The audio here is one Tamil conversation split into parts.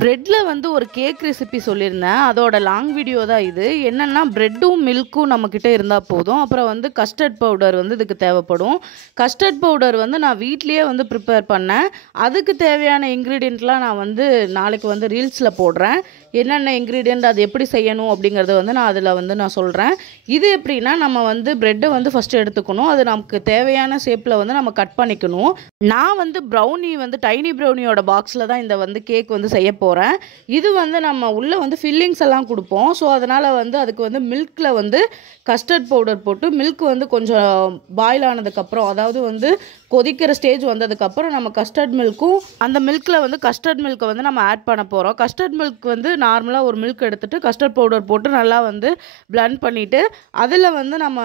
பிரெட்ல வந்து ஒரு கேக் ரெசிபி சொல்லியிருந்தேன். அதோட லாங் வீடியோ தான் இது. என்னன்னா பிரெட்டும் மில்க்கும் நம்மக்கிட்ட இருந்தால் போதும். அப்புறம் வந்து கஸ்டர்ட் பவுடர் வந்து இதுக்கு தேவைப்படும். கஸ்டர்ட் பவுடர் வந்து நான் வீட்லேயே வந்து ப்ரிப்பேர் பண்ணேன். அதுக்கு தேவையான இன்க்ரீடியண்ட்லாம் நான் வந்து நாளைக்கு வந்து ரீல்ஸில் போடுறேன். என்னென்ன இன்க்ரீடியண்ட் அது எப்படி செய்யணும் அப்படிங்கிறத வந்து நான் அதில் வந்து நான் சொல்கிறேன். இது எப்படின்னா நம்ம வந்து பிரெட்டை வந்து ஃபஸ்ட்டு எடுத்துக்கணும். அது நமக்கு தேவையான ஷேப்பில் வந்து நம்ம கட் பண்ணிக்கணும். நான் வந்து ப்ரௌனி வந்து டைனி ப்ரௌனியோட பாக்ஸில் தான் இந்த வந்து கேக் வந்து செய்ய போகிறேன். இது வந்து நம்ம உள்ளே வந்து ஃபில்லிங்ஸ் எல்லாம் கொடுப்போம். ஸோ அதனால் வந்து அதுக்கு வந்து மில்கில் வந்து கஸ்டர்ட் பவுடர் போட்டு மில்க் வந்து கொஞ்சம் பாயில் ஆனதுக்கப்புறம், அதாவது வந்து கொதிக்கிற ஸ்டேஜ் வந்ததுக்கப்புறம் நம்ம கஸ்டர்ட் மில்க்கும் அந்த மில்கில் வந்து கஸ்டர்ட் மில்க்கை வந்து நம்ம ஆட் பண்ண போகிறோம். கஸ்டர்ட் மில்க் வந்து நார்மலாக ஒரு மில்க் எடுத்துகிட்டு கஸ்டர்ட் பவுடர் போட்டு நல்லா வந்து பிளெண்ட் பண்ணிவிட்டு அதில் வந்து நம்ம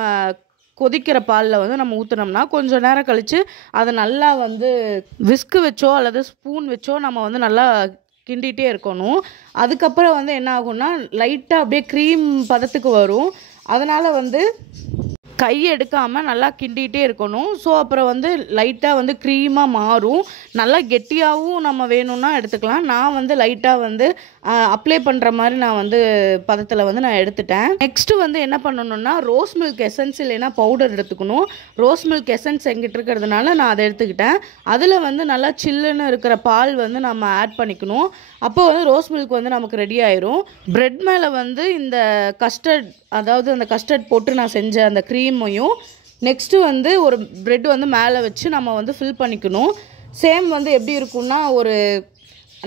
கொதிக்கிற பாலில் வந்து நம்ம ஊற்றினோம்னா கொஞ்சம் நேரம் கழித்து அதை நல்லா வந்து விஸ்கு வச்சோ அல்லது ஸ்பூன் வச்சோ நம்ம வந்து நல்லா கிண்டிகிட்டே இருக்கணும். அதுக்கப்புறம் வந்து என்ன ஆகும்னா லைட்டாக அப்படியே க்ரீம் பதத்துக்கு வரும். அதனால் வந்து கை எடுக்காமல் நல்லா கிண்டிகிட்டே இருக்கணும். ஸோ அப்புறம் வந்து லைட்டாக வந்து க்ரீமாக மாறும். நல்லா கெட்டியாகவும் நம்ம வேணும்னா எடுத்துக்கலாம். நான் வந்து லைட்டாக வந்து அப்ளை பண்ணுற மாதிரி நான் வந்து பதத்தில் வந்து நான் எடுத்துட்டேன். நெக்ஸ்ட்டு வந்து என்ன பண்ணணும்னா ரோஸ் மில்க் எசன்ஸ் இல்லைன்னா பவுடர் எடுத்துக்கணும். ரோஸ் மில்க் எசன்ஸ் எங்கிட்ட இருக்கிறதுனால நான் அதை எடுத்துக்கிட்டேன். அதில் வந்து நல்லா சில்லுன்னு இருக்கிற பால் வந்து நம்ம ஆட் பண்ணிக்கணும். அப்போ வந்து ரோஸ் மில்க் வந்து நமக்கு ரெடி ஆயிரும். பிரெட் மேலே வந்து இந்த கஸ்டர்ட், அதாவது அந்த கஸ்டர்ட் போட்டு நான் செஞ்ச அந்த க்ரீமையும் நெக்ஸ்ட்டு வந்து ஒரு பிரெட் வந்து மேலே வச்சு நம்ம வந்து ஃபில் பண்ணிக்கணும். சேம் வந்து எப்படி இருக்குன்னா ஒரு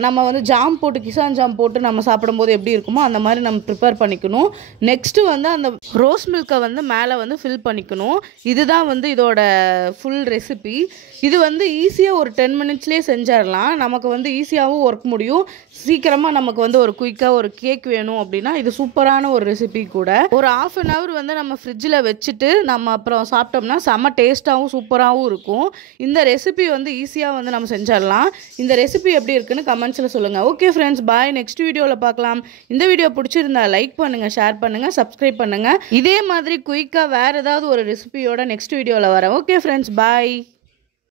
நம்ம வந்து ஜாம் போட்டு கிசான் ஜாம் போட்டு நம்ம சாப்பிடும்போது எப்படி இருக்குமோ அந்த மாதிரி நம்ம ப்ரிப்பேர் பண்ணிக்கணும். நெக்ஸ்ட்டு வந்து அந்த ரோஸ் மில்கை வந்து மேலே வந்து ஃபில் பண்ணிக்கணும். இதுதான் வந்து இதோட ஃபுல் ரெசிபி. இது வந்து ஈஸியாக ஒரு 10 மினிட்ஸ்லேயே செஞ்சிடலாம். நமக்கு வந்து ஈஸியாகவும் ஒர்க் முடியும். சீக்கிரமாக நமக்கு வந்து ஒரு குயிக்காக ஒரு கேக் வேணும் அப்படின்னா இது சூப்பரான ஒரு ரெசிபி கூட. ஒரு 1/2 hour வந்து நம்ம ஃப்ரிட்ஜில் வச்சுட்டு நம்ம அப்புறம் சாப்பிட்டோம்னா செம்ம டேஸ்ட்டாகவும் சூப்பராகவும் இருக்கும். இந்த ரெசிபி வந்து ஈஸியாக வந்து நம்ம செஞ்சிடலாம். இந்த ரெசிபி எப்படி இருக்குன்னு கமெண்ட்ஸில் சொல்லுங்கள். ஓகே ஃப்ரெண்ட்ஸ், பாய். நெக்ஸ்ட் வீடியோவில் பார்க்கலாம். இந்த வீடியோ பிடிச்சிருந்தா லைக் பண்ணுங்கள், ஷேர் பண்ணுங்கள், சப்ஸ்கிரைப் பண்ணுங்கள். இதே மாதிரி குயிக்காக வேறு ஏதாவது ஒரு ரெசிபியோட நெக்ஸ்ட் வீடியோவில் வரேன். ஓகே ஃப்ரெண்ட்ஸ், பாய்.